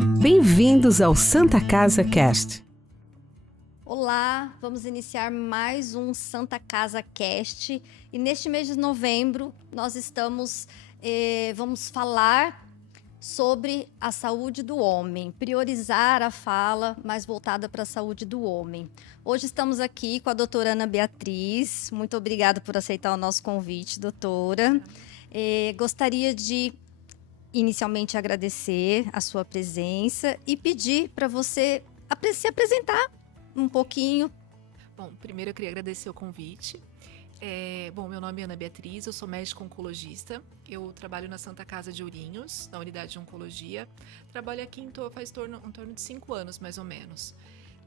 Bem-vindos ao Santa Casa Cast. Olá, vamos iniciar mais um Santa Casa Cast e neste mês de novembro nós vamos falar sobre a saúde do homem, priorizar a fala mais voltada para a saúde do homem. Hoje estamos aqui com a doutora Ana Beatriz, muito obrigada por aceitar o nosso convite, doutora. Gostaria de inicialmente agradecer a sua presença e pedir para você se apresentar um pouquinho. Bom, primeiro eu queria agradecer o convite. Meu nome é Ana Beatriz, eu sou médica oncologista. Eu trabalho na Santa Casa de Ourinhos, na unidade de oncologia. Trabalho aqui faz em torno de 5 anos, mais ou menos.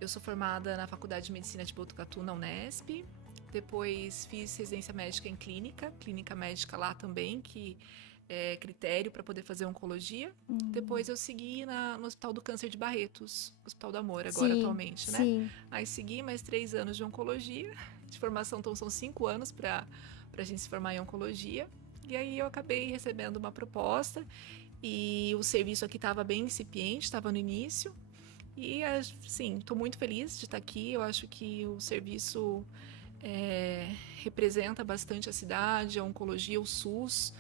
Eu sou formada na Faculdade de Medicina de Botucatu, na Unesp. Depois fiz residência médica em clínica médica lá também, que é critério para poder fazer oncologia. Depois eu segui no Hospital do Câncer de Barretos, Hospital do Amor agora, atualmente, né? Sim. Aí segui mais 3 anos de oncologia, de formação, então são 5 anos para a gente se formar em oncologia. E aí eu acabei recebendo uma proposta e o serviço aqui estava bem incipiente, estava no início. E, assim, estou muito feliz de estar aqui. Eu acho que o serviço representa bastante a cidade, a oncologia, o SUS.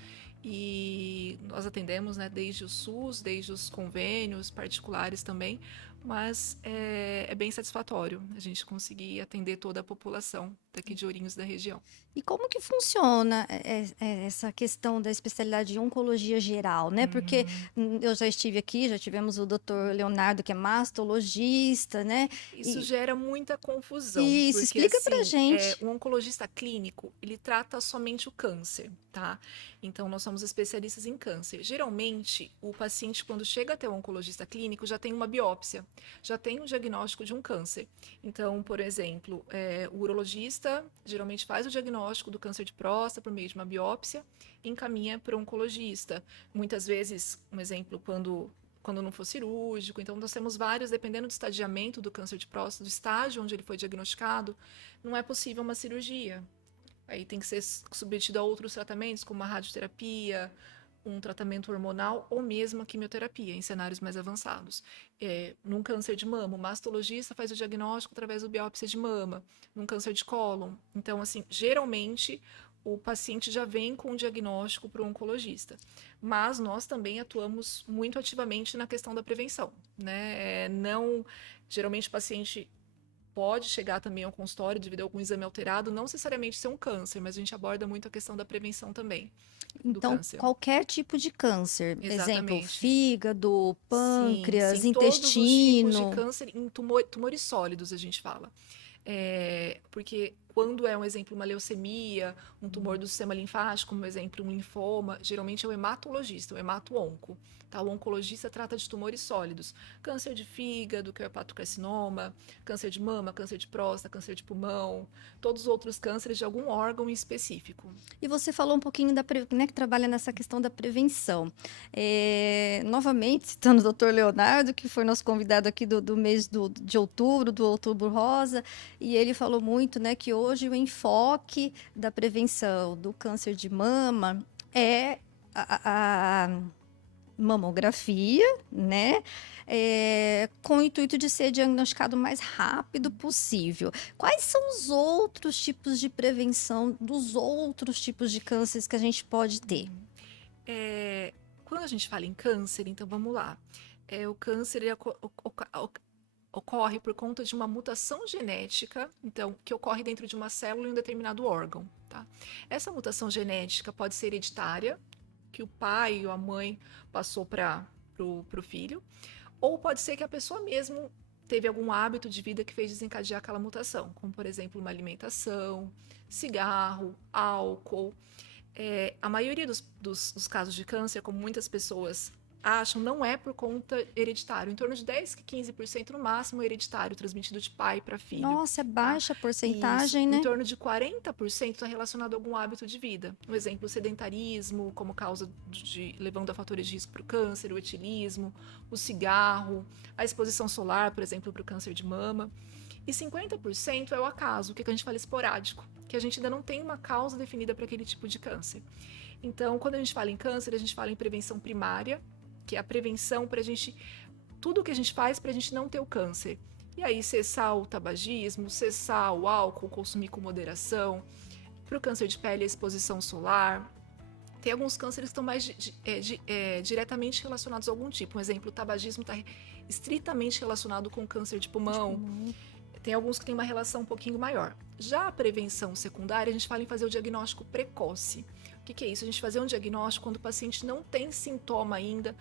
E nós atendemos, né, desde o SUS, desde os convênios particulares também, mas é bem satisfatório a gente conseguir atender toda a população daqui de Ourinhos da região. E como que funciona essa questão da especialidade de oncologia geral, né? Porque eu já estive aqui, já tivemos o Dr. Leonardo, que é mastologista, né? Isso gera muita confusão. Isso, porque, explica pra gente. O oncologista clínico, ele trata somente o câncer, tá? Então, nós somos especialistas em câncer. Geralmente, o paciente, quando chega até o oncologista clínico, já tem uma biópsia, já tem um diagnóstico de um câncer. Então, por exemplo, o urologista geralmente faz o diagnóstico do câncer de próstata por meio de uma biópsia e encaminha para o oncologista. Muitas vezes, um exemplo, quando não for cirúrgico. Então, nós temos vários, dependendo do estadiamento do câncer de próstata, do estágio onde ele foi diagnosticado, não é possível uma cirurgia. Aí tem que ser submetido a outros tratamentos, como a radioterapia, um tratamento hormonal ou mesmo a quimioterapia, em cenários mais avançados. Num câncer de mama, o mastologista faz o diagnóstico através do biópsia de mama. Num câncer de cólon. Então, assim, geralmente, o paciente já vem com o diagnóstico para o oncologista. Mas nós também atuamos muito ativamente na questão da prevenção, né? Geralmente o paciente pode chegar também ao consultório devido a algum exame alterado, não necessariamente ser um câncer, mas a gente aborda muito a questão da prevenção também. Então, qualquer tipo de câncer, Exatamente. Exemplo, fígado, pâncreas, sim, intestino. todos os tipos de câncer em tumores sólidos, a gente fala. Porque quando é um exemplo uma leucemia, um tumor do sistema linfático, como exemplo um linfoma, geralmente é o hematologista, o hemato-onco. Tá? O oncologista trata de tumores sólidos, câncer de fígado, que é o hepatocarcinoma, câncer de mama, câncer de próstata, câncer de pulmão, todos os outros cânceres de algum órgão em específico. E você falou um pouquinho né, que trabalha nessa questão da prevenção. Novamente, citando o Dr. Leonardo, que foi nosso convidado aqui do mês de outubro, do Outubro Rosa, e ele falou muito, né, que hoje o enfoque da prevenção do câncer de mama é a mamografia, né? Com o intuito de ser diagnosticado o mais rápido possível. Quais são os outros tipos de prevenção dos outros tipos de cânceres que a gente pode ter? Quando a gente fala em câncer, então vamos lá. O câncer ocorre por conta de uma mutação genética, então, que ocorre dentro de uma célula em um determinado órgão. Tá? Essa mutação genética pode ser hereditária, que o pai ou a mãe passou para o filho, ou pode ser que a pessoa mesmo teve algum hábito de vida que fez desencadear aquela mutação, como, por exemplo, uma alimentação, cigarro, álcool. A maioria dos casos de câncer, como muitas pessoas acham, não é por conta hereditária. Em torno de 10% a 15% no máximo é hereditário, transmitido de pai para filho. Nossa, é baixa a porcentagem, Isso. né? Em torno de 40% está relacionado a algum hábito de vida. Um exemplo, o sedentarismo, como causa levando a fatores de risco para o câncer, o etilismo, o cigarro, a exposição solar, por exemplo, para o câncer de mama. E 50% é o acaso, o que a gente fala esporádico, que a gente ainda não tem uma causa definida para aquele tipo de câncer. Então, quando a gente fala em câncer, a gente fala em prevenção primária, que é a prevenção para a gente tudo que a gente faz para a gente não ter o câncer. E aí, cessar o tabagismo, cessar o álcool, consumir com moderação. Para o câncer de pele, a exposição solar. Tem alguns cânceres que estão mais diretamente relacionados a algum tipo. Um exemplo, o tabagismo está estritamente relacionado com câncer de pulmão. Tem alguns que têm uma relação um pouquinho maior. Já a prevenção secundária, a gente fala em fazer o diagnóstico precoce. O que é isso? A gente fazer um diagnóstico quando o paciente não tem sintoma ainda,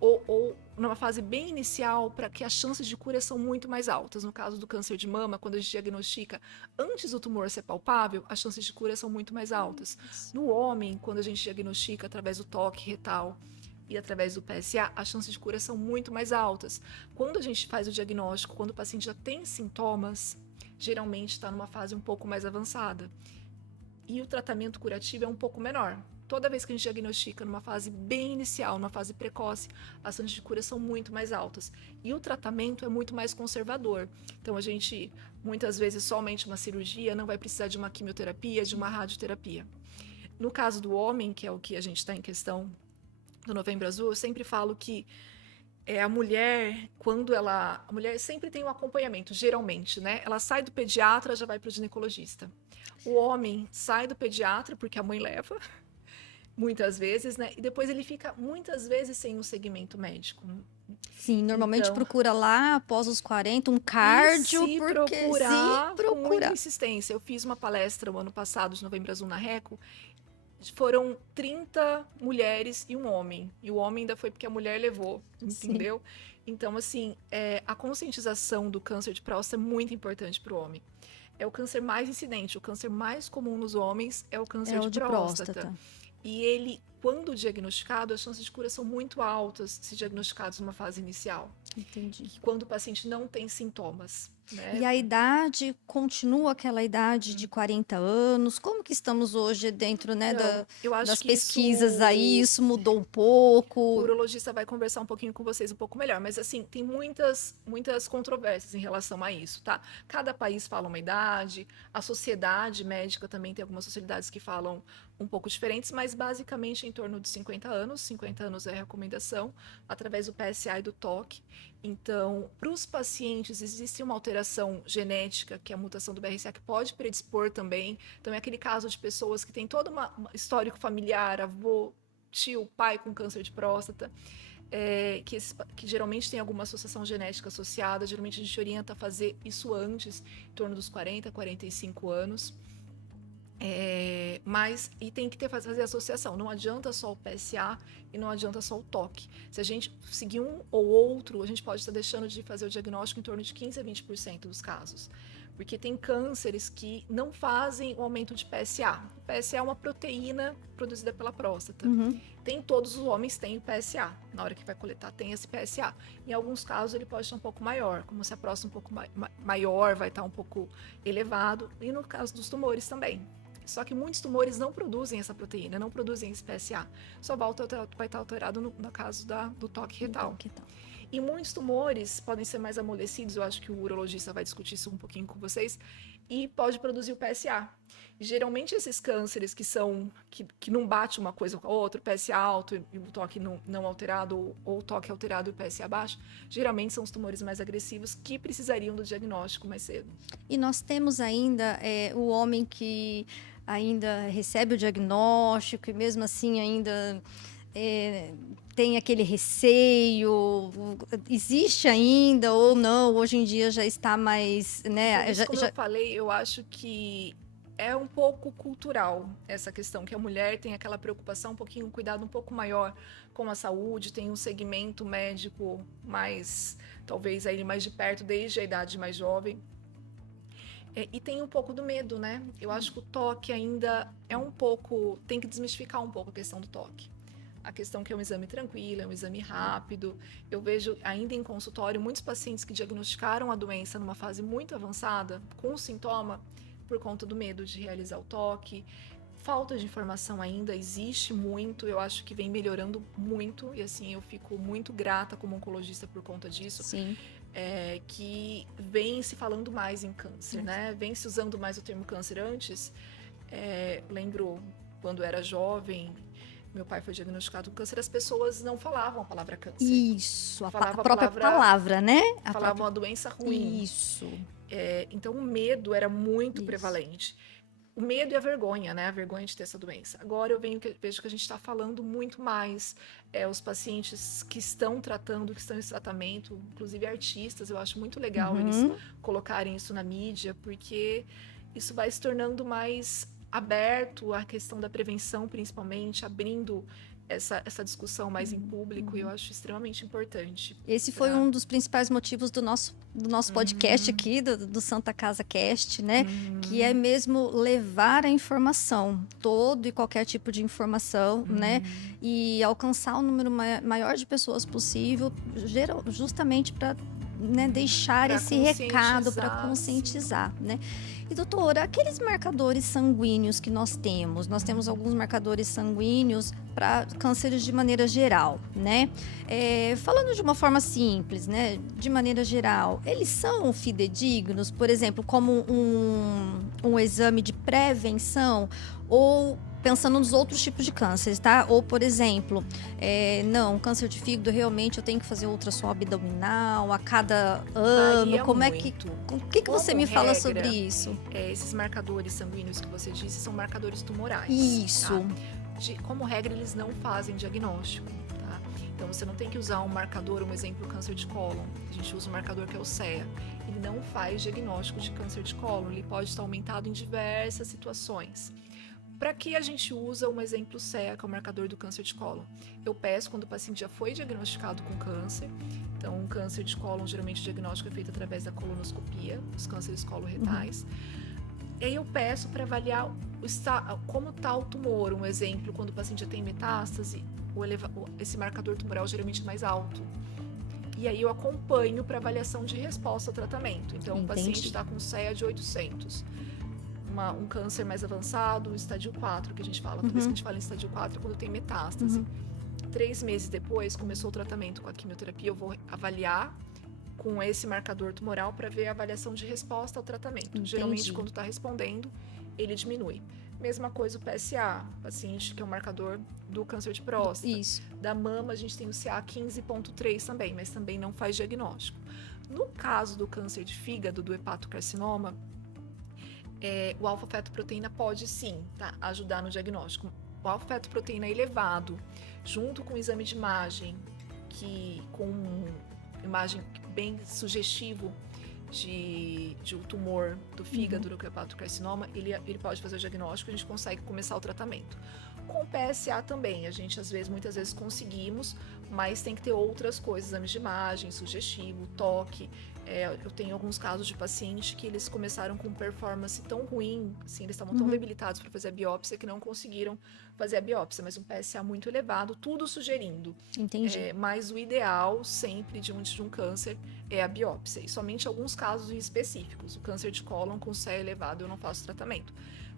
ou numa fase bem inicial, para que as chances de cura são muito mais altas. No caso do câncer de mama, quando a gente diagnostica antes do tumor ser palpável, as chances de cura são muito mais altas. No homem, quando a gente diagnostica através do toque retal e através do PSA, as chances de cura são muito mais altas. Quando a gente faz o diagnóstico, quando o paciente já tem sintomas, geralmente está numa fase um pouco mais avançada. E o tratamento curativo é um pouco menor. Toda vez que a gente diagnostica numa fase bem inicial, numa fase precoce, as chances de cura são muito mais altas. E o tratamento é muito mais conservador. Então, a gente, muitas vezes, somente uma cirurgia, não vai precisar de uma quimioterapia, de uma radioterapia. No caso do homem, que é o que a gente está em questão do Novembro Azul, eu sempre falo que a mulher, a mulher sempre tem um acompanhamento, geralmente, né? Ela sai do pediatra, já vai para o ginecologista. O homem sai do pediatra, porque a mãe leva, muitas vezes, né? E depois ele fica, muitas vezes, sem um segmento médico. Sim, normalmente Então, procura lá, após os 40, um cardio, se porque procurar, se com muita procura. insistência. Eu fiz uma palestra o ano passado, de Novembro Azul, na Reco. Foram 30 mulheres e um homem. E o homem ainda foi porque a mulher levou, entendeu? Então, assim, a conscientização do câncer de próstata é muito importante para o homem. É o câncer mais incidente, o câncer mais comum nos homens é o câncer de próstata. E ele, quando diagnosticado, as chances de cura são muito altas se diagnosticados numa fase inicial. Entendi. Quando o paciente não tem sintomas, né? E a idade continua aquela idade de 40 anos? Como que estamos hoje dentro, né, Então, eu acho das que pesquisas aí? Isso mudou um pouco? o urologista vai conversar um pouquinho com vocês um pouco melhor, mas assim, tem muitas controvérsias em relação a isso, tá? Cada país fala uma idade, a sociedade médica também tem algumas sociedades que falam um pouco diferentes, mas basicamente em torno de 50 anos. 50 anos é a recomendação, através do PSA e do TOC. Então, para os pacientes, existe uma alteração genética, que é a mutação do BRCA, que pode predispor também. Então, é aquele caso de pessoas que têm todo um histórico familiar, avô, tio, pai com câncer de próstata, que geralmente tem alguma associação genética associada. Geralmente a gente orienta a fazer isso antes, em torno dos 40, 45 anos. Mas tem que fazer associação. Não adianta só o PSA e não adianta só o TOC. Se a gente seguir um ou outro, a gente pode estar deixando de fazer o diagnóstico em torno de 15 a 20% dos casos. Porque tem cânceres que não fazem o aumento de PSA. O PSA é uma proteína produzida pela próstata. Tem todos os homens têm o PSA. Na hora que vai coletar, tem esse PSA. Em alguns casos, ele pode estar um pouco maior. Como se a próstata um pouco maior, vai estar um pouco elevado. E no caso dos tumores também. Só que muitos tumores não produzem essa proteína, não produzem esse PSA. Só vai estar alterado no caso do toque retal. E muitos tumores podem ser mais amolecidos, eu acho que o urologista vai discutir isso um pouquinho com vocês, e pode produzir o PSA. E, geralmente esses cânceres que não bate uma coisa com a outra, o PSA alto e o toque não alterado, ou o toque alterado e o PSA baixo, geralmente são os tumores mais agressivos que precisariam do diagnóstico mais cedo. E nós temos ainda o homem que ainda recebe o diagnóstico e mesmo assim ainda tem aquele receio, existe ainda ou não? Hoje em dia já está mais, né? Como eu falei, eu acho que é um pouco cultural essa questão, que a mulher tem aquela preocupação, um cuidado um pouco maior com a saúde, tem um segmento médico mais, talvez aí mais de perto, desde a idade mais jovem. E tem um pouco do medo, né? Eu acho que o toque ainda tem que desmistificar um pouco a questão do toque. A questão que é um exame tranquilo, é um exame rápido. Eu vejo ainda em consultório muitos pacientes que diagnosticaram a doença numa fase muito avançada, com sintoma, por conta do medo de realizar o toque. Falta de informação ainda existe muito, eu acho que vem melhorando muito, e assim, eu fico muito grata como oncologista por conta disso. Sim. Que vem se falando mais em câncer, né? Vem se usando mais o termo câncer antes. Lembro quando era jovem, meu pai foi diagnosticado com câncer, as pessoas não falavam a palavra câncer. Isso, a Falava a própria palavra- palavra, né? A Falavam própria... uma doença ruim. Isso. Então, o medo era muito Isso. prevalente. O medo e a vergonha, né? A vergonha de ter essa doença. Agora eu vejo que a gente está falando muito mais. Os pacientes que estão tratando, que estão em tratamento, inclusive artistas, eu acho muito legal eles colocarem isso na mídia, porque isso vai se tornando mais aberto à questão da prevenção, principalmente, abrindo essa discussão mais em público, e eu acho extremamente importante. Esse foi um dos principais motivos do nosso podcast aqui, do Santa Casa Cast, né? Que é mesmo levar a informação, todo e qualquer tipo de informação, né? E alcançar o número maior de pessoas possível, justamente para deixar Pra esse recado, para conscientizar, né? E, doutora, aqueles marcadores sanguíneos que nós temos alguns marcadores sanguíneos para cânceres de maneira geral, né? Falando de uma forma simples, né? De maneira geral, eles são fidedignos, por exemplo, como um exame de prevenção, ou pensando nos outros tipos de cânceres, tá? Ou, por exemplo, câncer de fígado, realmente eu tenho que fazer ultrassom abdominal a cada ano. Varia Como muito. O que você me fala sobre isso? Esses marcadores sanguíneos que você disse são marcadores tumorais. Isso. Tá? Como regra, eles não fazem diagnóstico. Tá? Então, você não tem que usar um marcador, um exemplo, câncer de cólon. A gente usa um marcador que é o CEA. Ele não faz diagnóstico de câncer de cólon. Ele pode estar aumentado em diversas situações. Para que a gente usa um exemplo CEA, que é o marcador do câncer de cólon? Eu peço quando o paciente já foi diagnosticado com câncer. Então, um câncer de cólon, geralmente o diagnóstico é feito através da colonoscopia, os cânceres coloretais. E aí eu peço para avaliar como está o tumor. Um exemplo, quando o paciente já tem metástase, esse marcador tumoral geralmente é mais alto. E aí eu acompanho para avaliação de resposta ao tratamento. Então, o paciente está com CEA de 800. Um câncer mais avançado, estádio 4, que a gente fala. Toda vez que a gente fala em estádio 4 é quando tem metástase. 3 meses depois, começou o tratamento com a quimioterapia, eu vou avaliar com esse marcador tumoral para ver a avaliação de resposta ao tratamento. Geralmente, quando está respondendo, ele diminui. Mesma coisa o PSA, paciente que é um marcador do câncer de próstata. Isso. Da mama, a gente tem o CA 15.3 também, mas também não faz diagnóstico. No caso do câncer de fígado, do hepatocarcinoma, o alfa-fetoproteína pode sim ajudar no diagnóstico. O alfa-fetoproteína elevado, junto com o exame de imagem, com imagem bem sugestivo de um tumor do fígado, do hepatocarcinoma, ele pode fazer o diagnóstico e a gente consegue começar o tratamento. Com o PSA também, muitas vezes conseguimos, mas tem que ter outras coisas, exames de imagem, sugestivo, toque. Eu tenho alguns casos de paciente que eles começaram com performance tão ruim, assim, eles estavam tão debilitados para fazer a biópsia que não conseguiram fazer a biópsia, mas um PSA muito elevado, tudo sugerindo. Entendi. Mas o ideal sempre diante de um câncer é a biópsia, e somente alguns casos específicos. O câncer de cólon com CEA elevado eu não faço tratamento,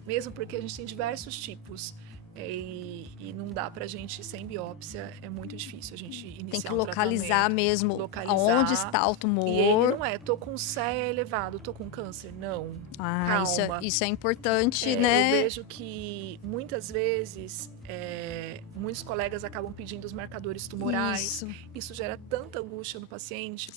mesmo porque a gente tem diversos tipos. E não dá pra gente, sem biópsia, é muito difícil a gente iniciar Tem que localizar mesmo localizar, onde está o tumor. E ele não tô com CEA elevado, tô com câncer, não. Calma. Isso é importante, né? Eu vejo que muitas vezes muitos colegas acabam pedindo os marcadores tumorais. Isso gera tanta angústia no paciente,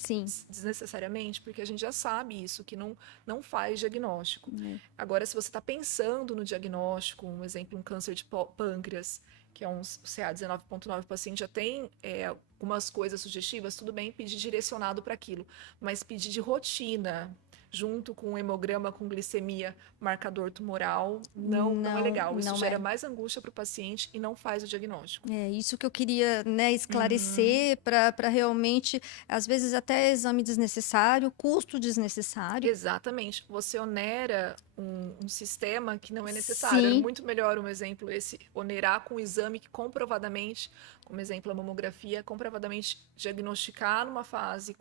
desnecessariamente, porque a gente já sabe isso, que não faz diagnóstico. Agora, se você está pensando no diagnóstico, um exemplo, um câncer de pâncreas, que é um CA 19.9, o paciente já tem algumas coisas sugestivas, tudo bem pedir direcionado para aquilo, mas pedir de rotina, junto com um hemograma com glicemia, marcador tumoral, não é legal. Isso gera mais angústia para o paciente e não faz o diagnóstico. É isso que eu queria, esclarecer, para realmente, às vezes até exame desnecessário, custo desnecessário. Exatamente. Você onera um sistema que não é necessário. É muito melhor, um exemplo, esse onerar com um exame que comprovadamente, como exemplo a mamografia, comprovadamente diagnosticar numa fase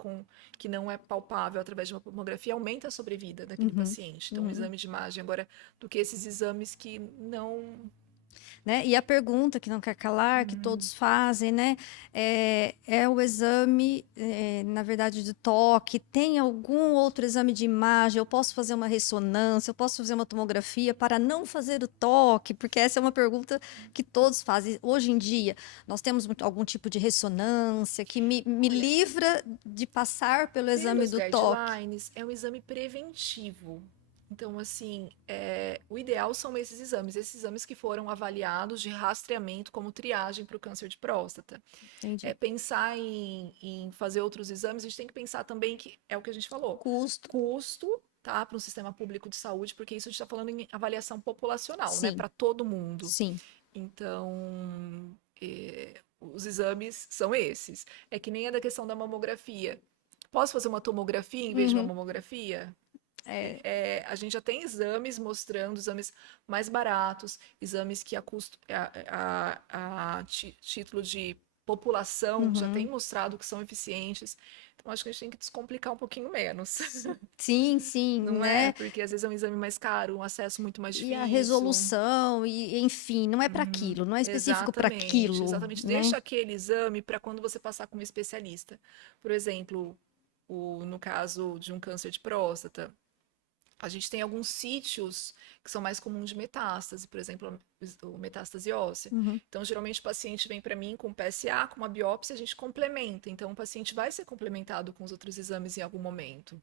que não é palpável através de uma mamografia, aumenta a sobrevida daquele paciente. Então, um exame de imagem agora, do que esses exames que né? E a pergunta que não quer calar, que todos fazem, né? É o exame, na verdade, de toque? Tem algum outro exame de imagem? Eu posso fazer uma ressonância? Eu posso fazer uma tomografia para não fazer o toque? Porque essa é uma pergunta que todos fazem. Hoje em dia, nós temos algum tipo de ressonância que me Olha, livra de passar pelo exame pelos do toque? guidelines, é um exame preventivo. Então, assim, o ideal são esses exames que foram avaliados de rastreamento como triagem para o câncer de próstata. Entendi. Pensar em fazer outros exames, a gente tem que pensar também que é o que a gente falou, Custo? custo, tá, para um sistema público de saúde, porque isso a gente está falando em avaliação populacional, né, Sim, para todo mundo. sim. Então, os exames são esses. É que nem a da questão da mamografia. Posso fazer uma tomografia em vez de uma Uhum. mamografia? É, A gente já tem exames mostrando exames mais baratos, exames que título de população já tem uhum. mostrado que são eficientes. Então, acho que a gente tem que descomplicar um pouquinho menos. Sim, sim, Não é? né? Porque às vezes é um exame mais caro, um acesso muito mais E a difícil. resolução, e enfim, não é para aquilo, não é específico para Exatamente, aquilo, exatamente. né? Deixa aquele exame para quando você passar com um especialista. Por exemplo, no caso de um câncer de próstata, a gente tem alguns sítios que são mais comuns de metástase, por exemplo, o metástase óssea. Uhum. Então, geralmente o paciente vem para mim com PSA, com uma biópsia, a gente complementa. Então, o paciente vai ser complementado com os outros exames em algum momento.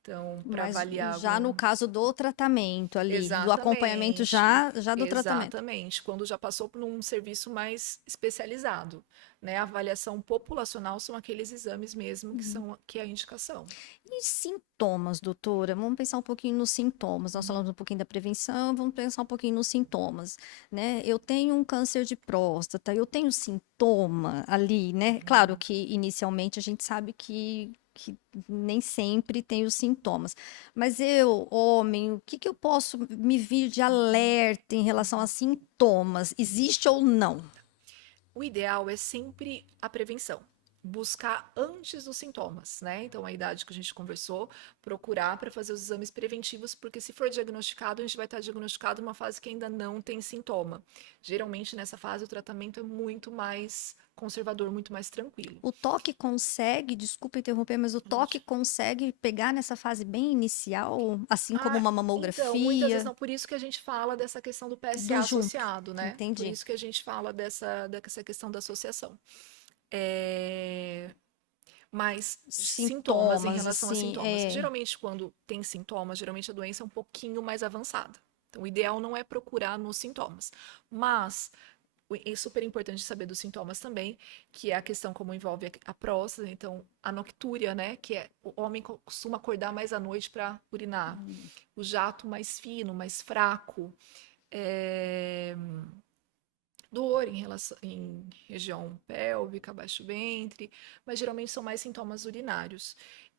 Então, para Mas avaliar já no algum. caso do tratamento ali, do acompanhamento Exatamente, já do tratamento. exatamente. Quando já passou por um serviço mais especializado, né? A avaliação populacional são aqueles exames mesmo que Uhum. são que é a indicação. E sintomas, doutora? Vamos pensar um pouquinho nos sintomas. Nós falamos um pouquinho da prevenção, vamos pensar um pouquinho nos sintomas, né? Eu tenho um câncer de próstata, eu tenho sintoma ali, né? Claro que inicialmente a gente sabe que nem sempre tem os sintomas. Mas eu, homem, o que que eu posso me vir de alerta em relação a sintomas? Existe ou não? O ideal é sempre a prevenção. Buscar antes dos sintomas, né? Então, a idade que a gente conversou, procurar para fazer os exames preventivos, porque se for diagnosticado, a gente vai estar diagnosticado numa fase que ainda não tem sintoma. Geralmente, nessa fase, o tratamento é muito mais conservador, muito mais tranquilo. O toque consegue, desculpa interromper, mas o toque Pode. consegue pegar nessa fase bem inicial, assim como uma Então, muitas vezes mamografia, não, por isso que a gente fala dessa questão do do PSA junto. associado, né? Por Entendi. isso que a gente fala dessa questão da associação. É, Mas sintomas em Sintomas, relação a assim, sintomas. Geralmente, quando tem sintomas, geralmente a doença é um pouquinho mais avançada. Então, o ideal não é procurar nos sintomas. Mas é super importante saber dos sintomas também, que é a questão como envolve a próstata, então a noctúria, né, que é o homem costuma acordar mais à noite para urinar. O jato mais fino, mais fraco. É, dor em região pélvica, baixo ventre, mas geralmente são mais sintomas urinários.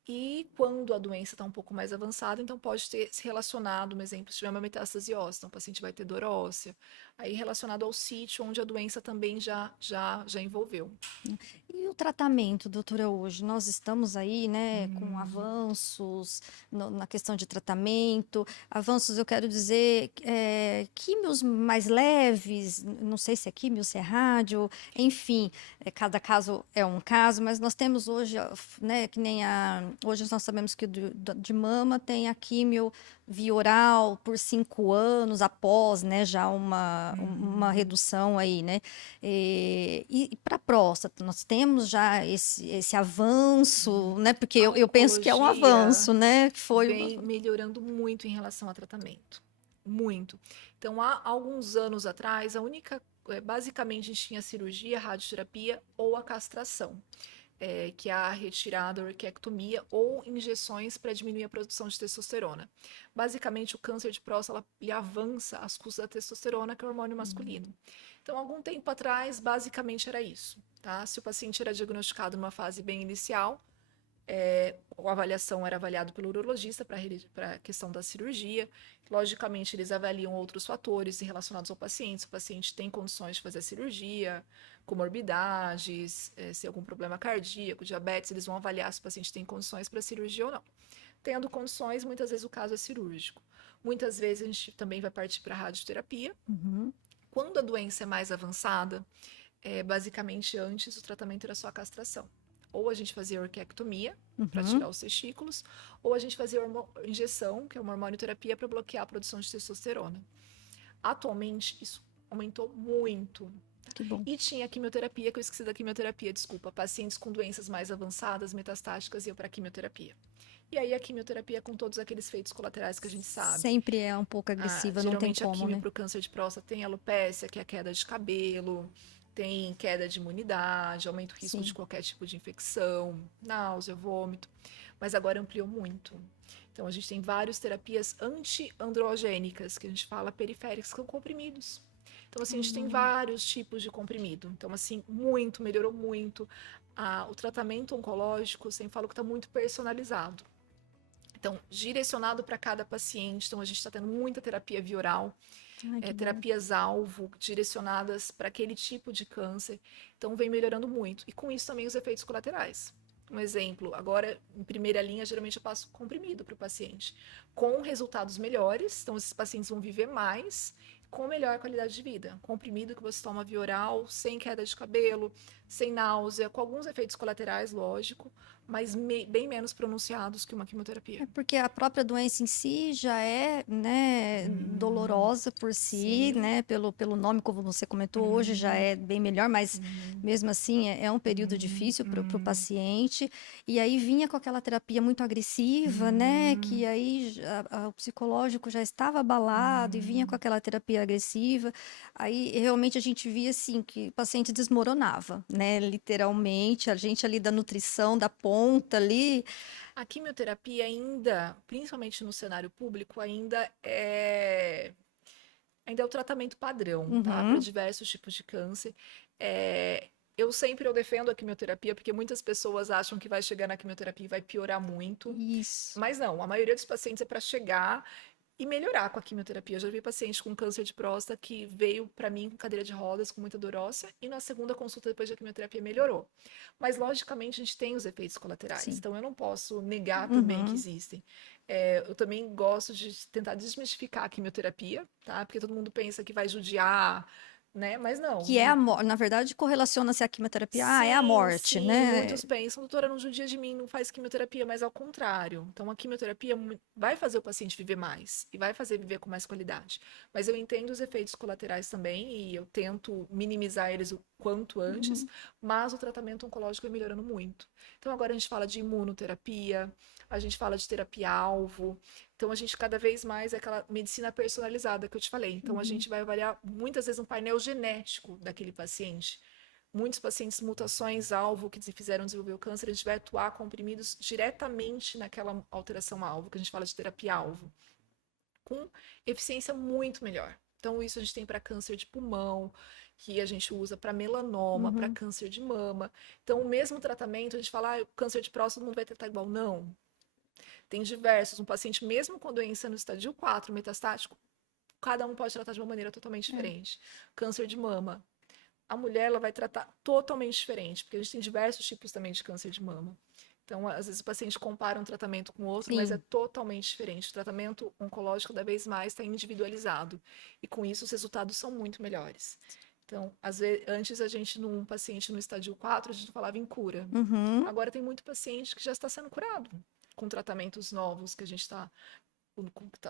E quando a doença está um pouco mais avançada, então pode ter se relacionado, um exemplo, se tiver uma metástase óssea, então o paciente vai ter dor óssea, aí relacionado ao sítio onde a doença também já envolveu. E o tratamento, doutora, hoje? Nós estamos aí, né, com Hum, avanços na questão de tratamento. Avanços, eu quero dizer, químios mais leves, não sei se é químio, se é rádio, enfim, cada caso é um caso, mas nós temos hoje, ó, né, que nem hoje nós sabemos que de mama tem a químio via oral por 5 anos após, né, já uma uhum. redução aí, né? E para a próstata, nós temos já esse avanço, né? Porque A eu penso que é um oncologia avanço, né? Que foi um vem melhorando muito em relação ao tratamento. Muito. Então, há alguns anos atrás, basicamente, a gente tinha cirurgia, radioterapia ou a castração, que é a retirada, a orquiectomia ou injeções para diminuir a produção de testosterona. Basicamente, o câncer de próstata ele avança às custas da testosterona, que é o hormônio masculino. Então, algum tempo atrás, basicamente era isso, tá? Se o paciente era diagnosticado numa fase bem inicial, a avaliação era avaliada pelo urologista para a questão da cirurgia. Logicamente, eles avaliam outros fatores relacionados ao paciente. Se o paciente tem condições de fazer a cirurgia, comorbidades, se algum problema cardíaco, diabetes, eles vão avaliar se o paciente tem condições para a cirurgia ou não. Tendo condições, muitas vezes o caso é cirúrgico. Muitas vezes a gente também vai partir para a radioterapia, Uhum. Quando a doença é mais avançada, basicamente antes o tratamento era só a castração. Ou a gente fazia orquiectomia para tirar os testículos, ou a gente fazia injeção, que é uma hormonioterapia, para bloquear a produção de testosterona. Atualmente, isso aumentou muito. Que bom. E tinha a quimioterapia, que eu esqueci da quimioterapia, desculpa. Pacientes com doenças mais avançadas, metastáticas, iam para quimioterapia. E aí a quimioterapia com todos aqueles efeitos colaterais que a gente sabe. Sempre é um pouco agressiva, não tem Geralmente a como, quimio né? para o câncer de próstata tem alopécia, que é a queda de cabelo, tem queda de imunidade, aumenta o risco Sim. de qualquer tipo de infecção, náusea, vômito. Mas agora ampliou muito. Então a gente tem várias terapias anti-androgênicas, que a gente fala periféricas, que são comprimidos. Então, assim, a gente tem vários tipos de comprimido. Então, assim, melhorou muito. O tratamento oncológico, sempre falo que está muito personalizado. Então, direcionado para cada paciente. Então, a gente está tendo muita terapia via oral, Ai, que bom. terapias-alvo direcionadas para aquele tipo de câncer. Então, vem melhorando muito. E com isso também os efeitos colaterais. Um exemplo, agora, em primeira linha, geralmente eu passo comprimido para o paciente, com resultados melhores. Então, esses pacientes vão viver mais, com melhor qualidade de vida. Comprimido que você toma via oral, sem queda de cabelo, sem náusea, com alguns efeitos colaterais, lógico, mas bem menos pronunciados que uma quimioterapia. É porque a própria doença em si já é, né, dolorosa por si, Sim. né, pelo nome, como você comentou, hoje já é bem melhor, mas mesmo assim é um período difícil para o paciente. E aí vinha com aquela terapia muito agressiva, né, que aí o psicológico já estava abalado e vinha com aquela terapia agressiva. Aí realmente a gente via assim que o paciente desmoronava, né, literalmente, a gente ali da nutrição, da ponta ali. A quimioterapia ainda, principalmente no cenário público, ainda é o tratamento padrão, tá? Para diversos tipos de câncer. Eu defendo a quimioterapia, porque muitas pessoas acham que vai chegar na quimioterapia e vai piorar muito. Isso. Mas não, a maioria dos pacientes é para chegar e melhorar com a quimioterapia. Eu já vi paciente com câncer de próstata que veio para mim com cadeira de rodas, com muita dor óssea, e na segunda consulta depois da quimioterapia melhorou. Mas, logicamente, a gente tem os efeitos colaterais, Sim. então eu não posso negar também que existem. Eu também gosto de tentar desmistificar a quimioterapia, tá? Porque todo mundo pensa que vai judiar, né? Mas não. Que é a morte, na verdade, correlaciona-se à quimioterapia, é a Sim, morte, sim, né? muitos pensam, doutora, não judia de mim, não faz quimioterapia, mas ao contrário. Então, a quimioterapia vai fazer o paciente viver mais e vai fazer viver com mais qualidade. Mas eu entendo os efeitos colaterais também e eu tento minimizar eles o quanto antes, mas o tratamento oncológico é melhorando muito. Então, agora a gente fala de imunoterapia, a gente fala de terapia-alvo. Então, a gente cada vez mais é aquela medicina personalizada que eu te falei. Então, a gente vai avaliar muitas vezes um painel genético daquele paciente. Muitos pacientes mutações-alvo que fizeram desenvolver o câncer, a gente vai atuar comprimidos diretamente naquela alteração-alvo, que a gente fala de terapia-alvo, com eficiência muito melhor. Então, isso a gente tem para câncer de pulmão, que a gente usa para melanoma, para câncer de mama. Então, o mesmo tratamento, a gente fala, o câncer de próstata todo mundo vai tratar igual. Não. Tem diversos. Um paciente, mesmo com doença no estádio 4, metastático, cada um pode tratar de uma maneira totalmente diferente. Câncer de mama. A mulher ela vai tratar totalmente diferente, porque a gente tem diversos tipos também de câncer de mama. Então, às vezes o paciente compara um tratamento com outro, mas é totalmente diferente. O tratamento oncológico, cada vez mais, está individualizado. E com isso, os resultados são muito melhores. Então, às vezes, antes a gente, num paciente no estádio 4, a gente falava em cura. Agora tem muito paciente que já está sendo curado com tratamentos novos que a gente está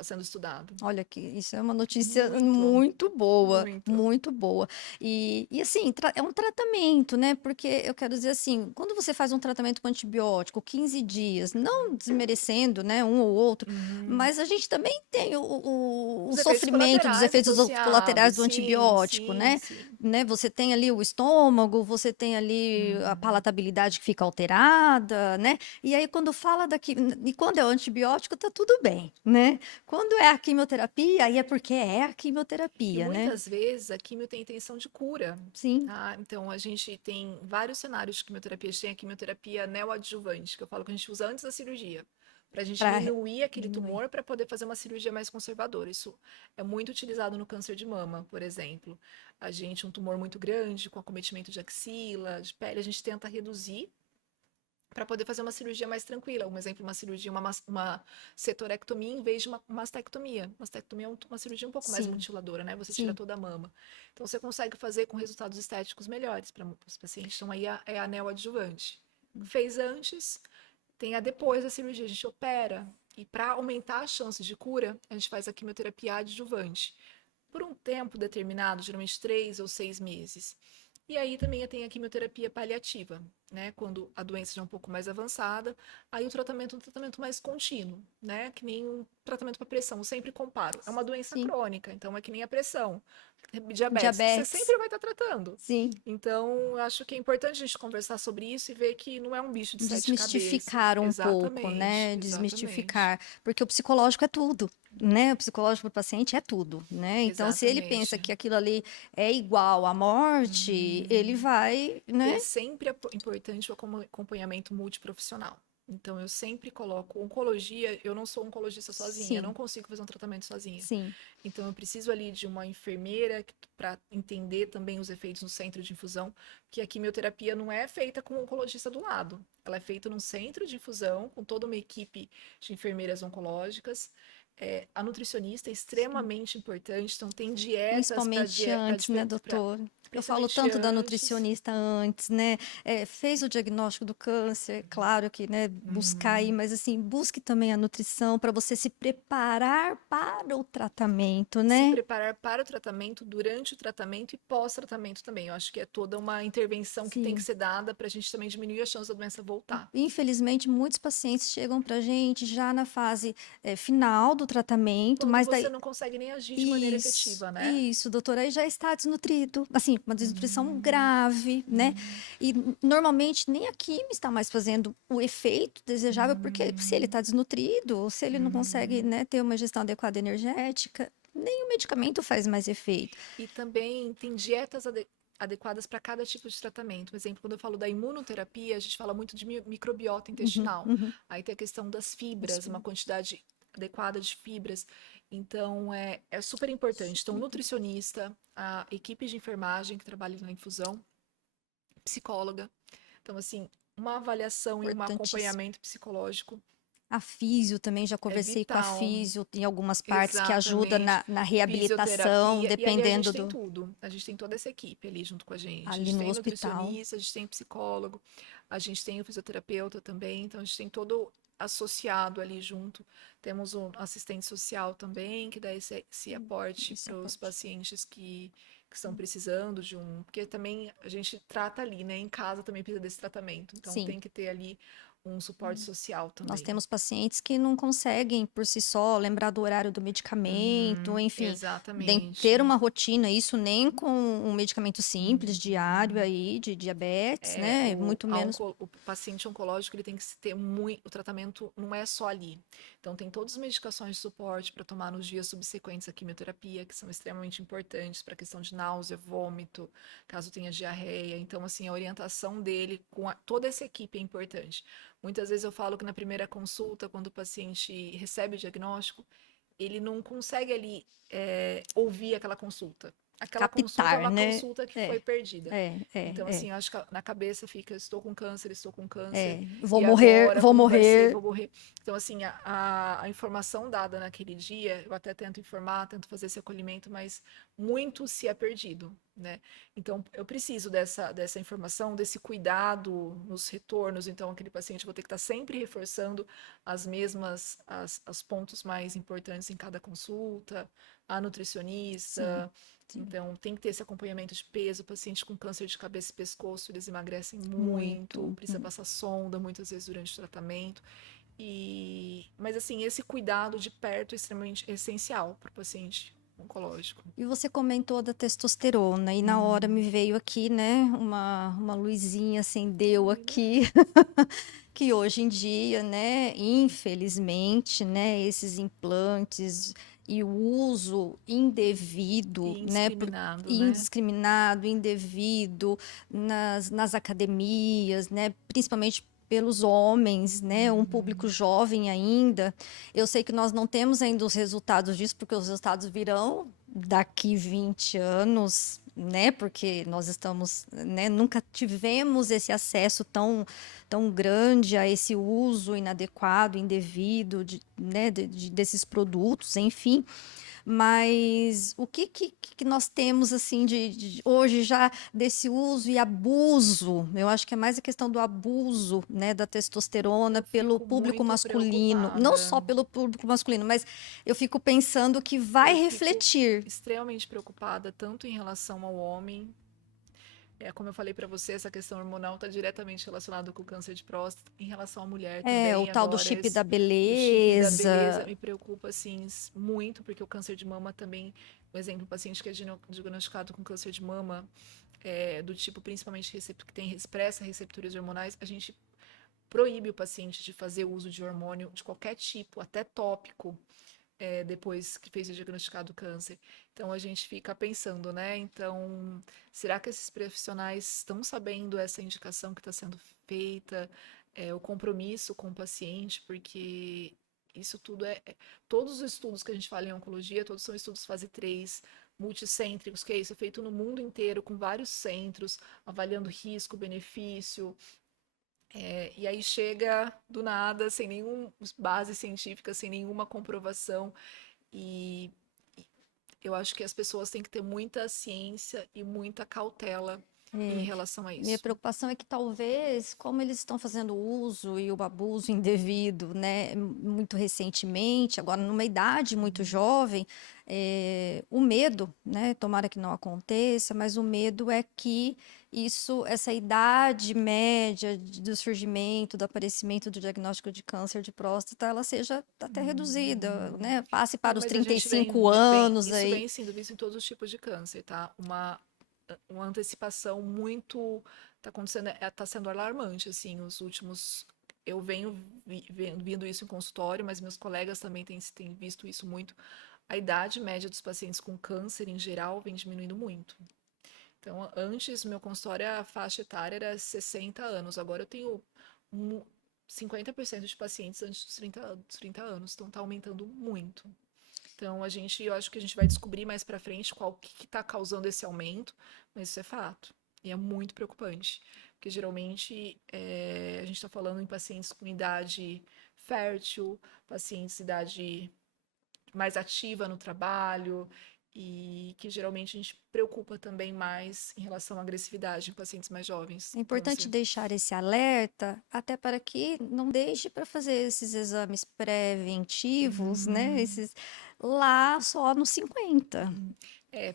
sendo estudado. Olha que isso é uma notícia muito boa, Muito. muito boa. E assim, é um tratamento, né? Porque eu quero dizer assim, quando você faz um tratamento com antibiótico, 15 dias, não desmerecendo, né, um ou outro, mas a gente também tem o Os efeitos sofrimento dos colaterais efeitos associados, colaterais do sim, antibiótico, sim, né? sim. Né? Você tem ali o estômago, você tem ali a palatabilidade que fica alterada, né? E aí quando fala e quando é o antibiótico, tá tudo bem, né? Quando é a quimioterapia, aí é porque é a E quimioterapia, né? muitas vezes a quimio tem intenção de cura, Sim. tá? Então a gente tem vários cenários de quimioterapia. A gente tem a quimioterapia neoadjuvante, que eu falo que a gente usa antes da cirurgia, para a gente diminuir aquele tumor para poder fazer uma cirurgia mais conservadora. Isso é muito utilizado no câncer de mama, por exemplo. A gente, um tumor muito grande, com acometimento de axila, de pele, a gente tenta reduzir para poder fazer uma cirurgia mais tranquila. Um exemplo, uma cirurgia, uma setorectomia em vez de uma mastectomia. Mastectomia é uma cirurgia um pouco mais Sim, mutiladora, né? Você tira sim. toda a mama. Então, você consegue fazer com resultados estéticos melhores para os pacientes. Então, aí é a neoadjuvante. Fez antes, tem a depois da cirurgia. A gente opera. E para aumentar as chances de cura, a gente faz a quimioterapia adjuvante. Por um tempo determinado, geralmente 3 ou 6 meses. E aí também tem a quimioterapia paliativa, né? Quando a doença já é um pouco mais avançada, aí o tratamento é um tratamento mais contínuo, né? Que nem um tratamento para pressão, eu sempre comparo. É uma doença Sim. crônica, então é que nem a pressão, diabetes, você Diabetes. sempre vai estar tratando. Sim. Então, eu acho que é importante a gente conversar sobre isso e ver que não é um bicho de 7 cabeças. Desmistificar um pouco, Exatamente, né? exatamente, Desmistificar, porque o psicológico é tudo, né? O psicológico para o paciente é tudo, né? Então, se ele pensa exatamente. que aquilo ali é igual à morte, ele vai, E né? é sempre importante o acompanhamento multiprofissional. Então, eu sempre coloco oncologia. Eu não sou oncologista sozinha, eu não Sim, consigo fazer um tratamento sozinha. sim. Então, eu preciso ali de uma enfermeira para entender também os efeitos no centro de infusão, porque a quimioterapia não é feita com o oncologista do lado. Ela é feita num centro de infusão, com toda uma equipe de enfermeiras oncológicas. A nutricionista é Sim. extremamente importante, então tem dietas para Principalmente antes, né, doutor? Eu falo principalmente tanto da antes. nutricionista antes, né? Fez o diagnóstico do câncer, claro que, né, buscar aí, Uhum. mas assim, busque também a nutrição para você se preparar para o tratamento, Se né? preparar para o tratamento, durante o tratamento e pós-tratamento também. Eu acho que é toda uma intervenção que tem que Sim. ser dada para a gente também diminuir a chance da doença voltar. Infelizmente, muitos pacientes chegam para a gente já na fase final do tratamento, Quando mas você daí. não consegue nem agir de maneira Isso, efetiva, né? isso, doutora, aí já está desnutrido, assim, uma desnutrição Hum, grave, né? hum, E normalmente nem a químio está mais fazendo o efeito desejável, porque se ele hum, está desnutrido, ou se ele não consegue, hum. né, ter uma gestão adequada energética, nem o medicamento faz mais efeito. E também tem dietas adequadas para cada tipo de tratamento. Por exemplo, quando eu falo da imunoterapia, a gente fala muito de microbiota Uhum, intestinal. uhum. Aí tem a questão das fibras, uma Isso, quantidade adequada de fibras. Então, é super importante. Então, nutricionista, a equipe de enfermagem que trabalha na infusão, psicóloga. Então, assim, uma avaliação e um importantíssimo. acompanhamento psicológico A físio também, já é conversei com a vital. físio em algumas partes que ajuda Exatamente. na reabilitação, Fisioterapia. E ali a dependendo gente tem do tudo. A gente tem toda essa equipe ali junto com a gente. A ali gente no tem hospital. nutricionista, a gente tem psicólogo, a gente tem o fisioterapeuta também. Então a gente tem todo associado ali junto. Temos um assistente social também, que dá esse aporte Esse para os aporte. pacientes que estão precisando de um. Porque também a gente trata ali, né? Em casa também precisa desse tratamento. Então Sim. tem que ter ali um suporte social Nós também. temos pacientes que não conseguem por si só lembrar do horário do medicamento, enfim, ter Exatamente. uma rotina, isso nem com um medicamento simples, diário aí, de diabetes, né? Muito menos. O paciente oncológico ele tem que ter muito. O tratamento não é só ali. Então, tem todas as medicações de suporte para tomar nos dias subsequentes à quimioterapia, que são extremamente importantes para a questão de náusea, vômito, caso tenha diarreia. Então, assim, a orientação dele com toda essa equipe é importante. Muitas vezes eu falo que na primeira consulta, quando o paciente recebe o diagnóstico, ele não consegue ali ouvir aquela consulta. Aquela consulta é Captar, uma né? consulta que foi É, perdida. é, é, Então, é, assim, eu acho que na cabeça fica, estou com câncer, Vou e morrer, agora, vou como vai ser? morrer. Vou morrer. Então, assim, a informação dada naquele dia, eu até tento informar, tento fazer esse acolhimento, mas muito se é perdido, né? Então, eu preciso dessa informação, desse cuidado nos retornos. Então, aquele paciente, eu vou ter que estar sempre reforçando os pontos mais importantes em cada consulta, a Sim, nutricionista. sim, Então, tem que ter esse acompanhamento de peso. Paciente com câncer de cabeça e pescoço, eles emagrecem muito, muito. precisa passar sonda muitas vezes durante o tratamento. Mas, assim, esse cuidado de perto é extremamente essencial para o paciente oncológico. E você comentou da testosterona, e na hora Hum, me veio aqui, né, uma luzinha acendeu Menina. aqui, que hoje em dia, né, infelizmente, né, esses implantes e o uso indevido, E né, indiscriminado, né? indiscriminado, indevido nas academias, né, principalmente pelos homens, né, um público Uhum. jovem ainda. Eu sei que nós não temos ainda os resultados disso, porque os resultados virão daqui 20 anos, né? Porque nós estamos, né? Nunca tivemos esse acesso tão grande a esse uso inadequado, indevido né? Desses produtos, enfim. Mas o que nós temos assim hoje já desse uso e abuso? Eu acho que é mais a questão do abuso, né, da testosterona Eu pelo fico público muito masculino, não preocupada. só pelo público masculino, mas eu fico pensando que vai Eu fico refletir. extremamente preocupada, tanto em relação ao homem. Como eu falei para você, essa questão hormonal está diretamente relacionada com o câncer de próstata. Em relação à mulher É, o também, tal do agora, chip da o chip da beleza beleza. me preocupa, assim, muito, porque o câncer de mama também, por exemplo, o paciente que é diagnosticado com câncer de mama, do tipo principalmente que expressa receptores hormonais, a gente proíbe o paciente de fazer uso de hormônio de qualquer tipo, até tópico, depois que fez o diagnosticado do câncer. Então a gente fica pensando, né? Então, será que esses profissionais estão sabendo essa indicação que está sendo feita, o compromisso com o paciente, porque isso tudo todos os estudos que a gente fala em oncologia, todos são estudos fase 3, multicêntricos, que é isso, é feito no mundo inteiro, com vários centros, avaliando risco, benefício, e aí chega do nada, sem nenhuma base científica, sem nenhuma comprovação. E eu acho que as pessoas têm que ter muita ciência e muita cautela em relação a Minha isso. preocupação é que talvez, como eles estão fazendo uso e o abuso indevido, né, muito recentemente, agora numa idade muito jovem, o medo, né, tomara que não aconteça, mas o medo é que essa idade média do surgimento, do aparecimento do diagnóstico de câncer de próstata, ela seja até reduzida, né, passe para Não, os mas a trinta e gente cinco anos isso aí. vem sendo visto em todos os tipos de câncer, tá? Uma antecipação muito, tá acontecendo, tá sendo alarmante, assim, os últimos, eu venho vindo isso em consultório, mas meus colegas também têm visto isso muito. A idade média dos pacientes com câncer, em geral, vem diminuindo muito. Então, antes, meu consultório, a faixa etária era 60 anos. Agora eu tenho um- 50% de pacientes antes dos 30 anos. Então, está aumentando muito. Então, eu acho que a gente vai descobrir mais para frente qual que está causando esse aumento, mas isso é fato. E é muito preocupante. Porque, geralmente, a gente está falando em pacientes com idade fértil, pacientes de idade mais ativa no trabalho e que geralmente a gente preocupa também mais em relação à agressividade em pacientes mais jovens É com importante câncer. deixar esse alerta, até para que não deixe para fazer esses exames preventivos, né? Esses lá só nos 50.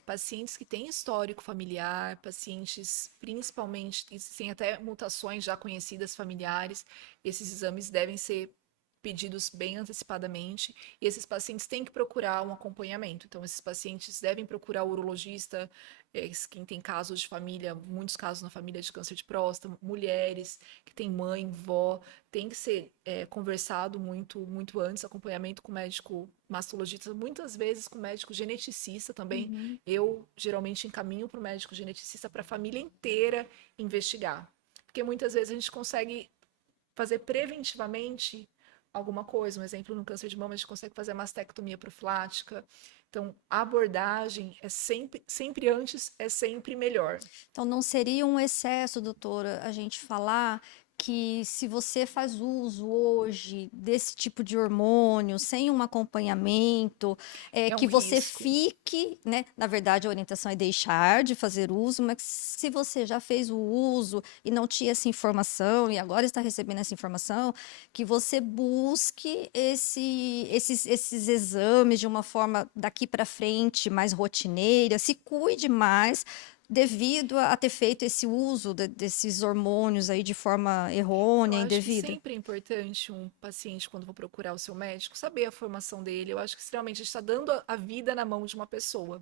Pacientes que têm histórico familiar, pacientes principalmente que têm até mutações já conhecidas familiares, esses exames devem ser pedidos bem antecipadamente e esses pacientes têm que procurar um acompanhamento. Então, esses pacientes devem procurar o urologista, quem tem casos de família, muitos casos na família de câncer de próstata, mulheres que têm mãe, vó, tem que ser conversado muito, muito antes, acompanhamento com o médico mastologista, muitas vezes com o médico geneticista também. Uhum. Eu geralmente encaminho para o médico geneticista para a família inteira investigar. Porque muitas vezes a gente consegue fazer preventivamente alguma coisa. Um exemplo, no câncer de mama, a gente consegue fazer a mastectomia profilática. Então, a abordagem é sempre antes, é sempre melhor. Então, não seria um excesso, doutora, a gente falar que se você faz uso hoje desse tipo de hormônio, sem um acompanhamento, É um que você risco. fique, né? Na verdade, a orientação é deixar de fazer uso, mas se você já fez o uso e não tinha essa informação, e agora está recebendo essa informação, que você busque esses exames de uma forma daqui para frente mais rotineira, se cuide mais devido a ter feito esse uso desses hormônios aí de forma Eu errônea, acho que indevida. sempre é importante um paciente, quando for procurar o seu médico, saber a formação dele. Eu acho que extremamente a gente está dando a vida na mão de uma pessoa.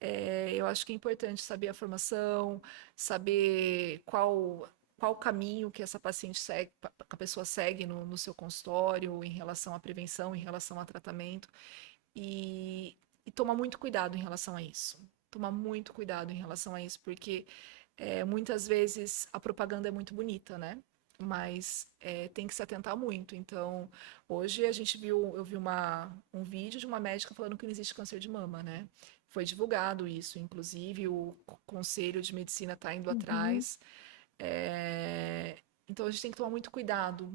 Eu acho que é importante saber a formação, saber qual caminho que essa paciente segue, que a pessoa segue no seu consultório em relação à prevenção, em relação a tratamento, e tomar muito cuidado em relação a isso. Tomar muito cuidado em relação a isso, porque muitas vezes a propaganda é muito bonita, né? Mas tem que se atentar muito. Então, hoje eu vi um vídeo de uma médica falando que não existe câncer de mama, né? Foi divulgado isso, inclusive o Conselho de Medicina está indo atrás. Então a gente tem que tomar muito cuidado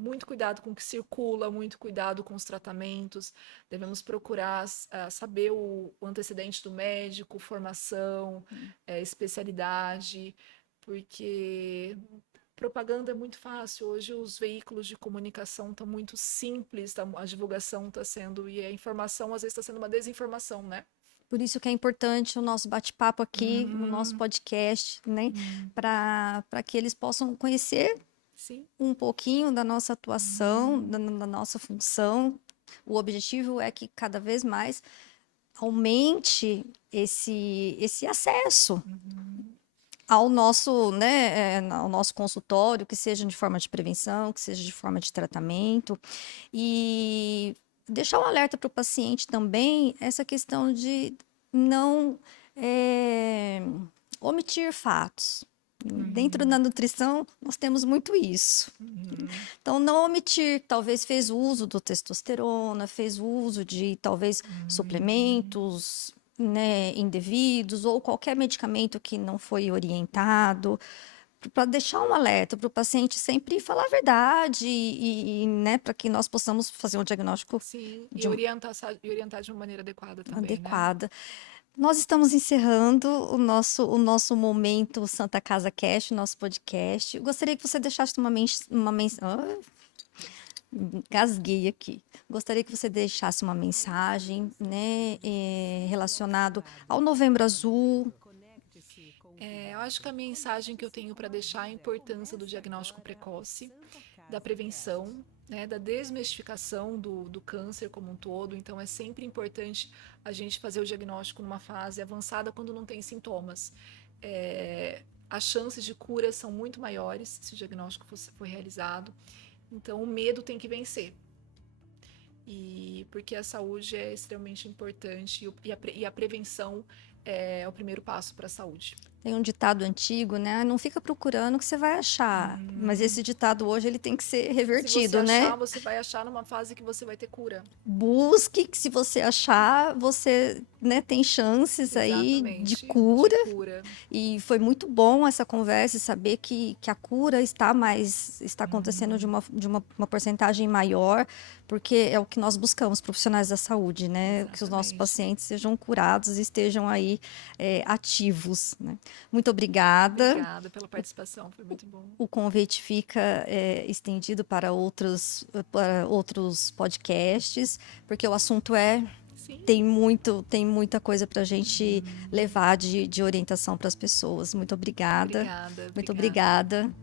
com o que circula, muito cuidado com os tratamentos. Devemos procurar saber o antecedente do médico, formação, especialidade, porque propaganda é muito fácil. Hoje os veículos de comunicação estão muito simples, a divulgação está sendo, e a informação às vezes está sendo uma desinformação, né? Por isso que é importante o nosso bate-papo aqui, no nosso podcast, né? Para que eles possam conhecer Sim. um pouquinho da nossa atuação, da nossa função. O objetivo é que cada vez mais aumente esse acesso ao nosso, né, ao nosso consultório, que seja de forma de prevenção, que seja de forma de tratamento. E deixar um alerta para o paciente também essa questão de não omitir fatos. Dentro da nutrição, nós temos muito isso. Então, não omitir, talvez fez uso do testosterona, fez uso de, talvez, suplementos, né, indevidos, ou qualquer medicamento que não foi orientado, para deixar um alerta para o paciente sempre falar a verdade né, para que nós possamos fazer um diagnóstico orientar de uma maneira adequada também, adequada. Né? Nós estamos encerrando o nosso momento Santa Casa Cast, nosso podcast. Eu gostaria que você deixasse uma mensagem. Gasguei aqui. Gostaria que você deixasse uma mensagem, né, relacionado ao Novembro Azul. Eu acho que a mensagem que eu tenho para deixar é a importância do diagnóstico precoce, da prevenção, né, da desmistificação do câncer como um todo. Então, é sempre importante a gente fazer o diagnóstico numa fase avançada quando não tem sintomas. As chances de cura são muito maiores se o diagnóstico for realizado. Então, o medo tem que vencer. Porque a saúde é extremamente importante e a prevenção é o primeiro passo para a saúde. Tem um ditado antigo, né? Não fica procurando que você vai achar. Mas esse ditado hoje ele tem que ser revertido, né? Se você achar, você vai achar numa fase que você vai ter cura. Busque que se você achar, você, né, tem chances aí de cura. E foi muito bom essa conversa e saber que a cura está acontecendo de uma porcentagem maior, porque é o que nós buscamos, profissionais da saúde, né? Exatamente. Que os nossos pacientes sejam curados e estejam aí ativos, né? Muito obrigada. Obrigada pela participação, foi muito bom. O convite fica estendido para outros podcasts, porque o assunto tem muita coisa para a gente levar de orientação para as pessoas. Muito obrigada. Obrigada. Muito obrigada.